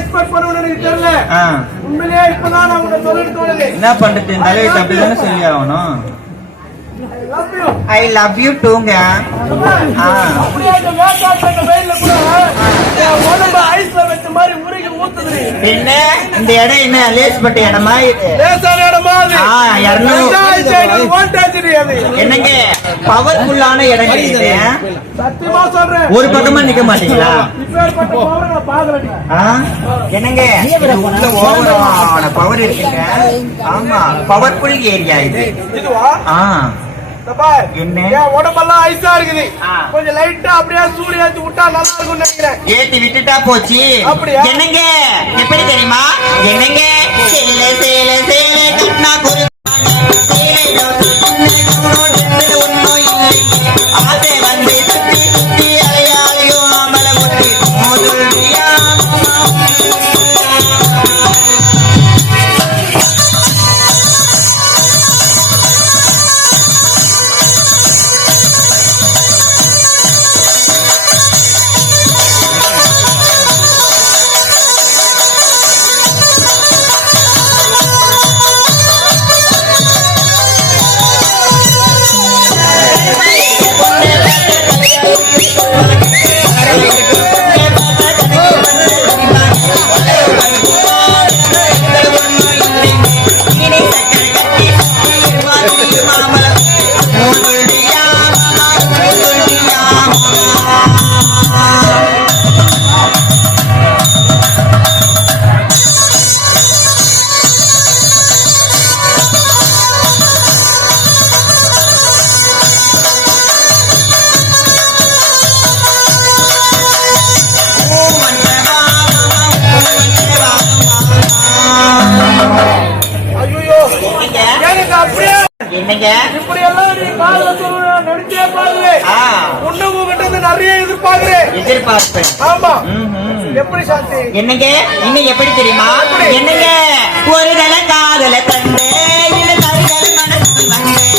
Expect பண்ணுவேன்னு எனக்கு தெரியல. உண்மையிலேயே இப்பதான் நான் உங்களை சொல்லிட்டு தோணுது. என்ன பண்றது தலையிட்டு அப்படிதானே சொல்லி ஆகணும். I love you tooங்க. அப்படியே அந்த வேக்காட்ட வெயில்ல கூட உடம்பு ஐஸ்ல வச்ச மாதிரி உருகி ஊத்துது. என்ன இந்த இடம் என்ன லேஸ்பட்ட இடமா இது? லேசான இடமா அது? 200 வோல்டேஜ் அது. என்னங்க பவர்ஃபுல்லான இடம் இது. சத்தியமா சொல்றேன். ஒரு பக்கமா நிக்க மாட்டீங்களா? இப்பேற்பட்ட பவர் நான் பாக்குறேன். என்னங்க உள்ள ஓவரான பவர் இருக்குங்க. ஆமா பவர்ஃபுல் ஏரியா இது. இதுவா? என்ன உடம்பெல்லாம் ஐஸா இருக்குது. கொஞ்சம் லைட்டா அப்படியே சூடு ஏத்தி விட்டா நல்லா இருக்கும் நினைக்கிறேன். ஏத்தி விட்டுட்டா போச்சு. அப்படியா? என்னங்க எப்படி தெரியுமா? என்னங்க சேல சேல சேல கண்ணா குரு ஆசை வந்து சுத்தி சுத்தி அலையாளையோ அமல முத்தி மோதுல்றியா எதிர்பார்ப்பேன். என்னங்க இன்னும் எப்படி தெரியுமா? என்னங்க ஒரு தலை காதல தந்தே மனசு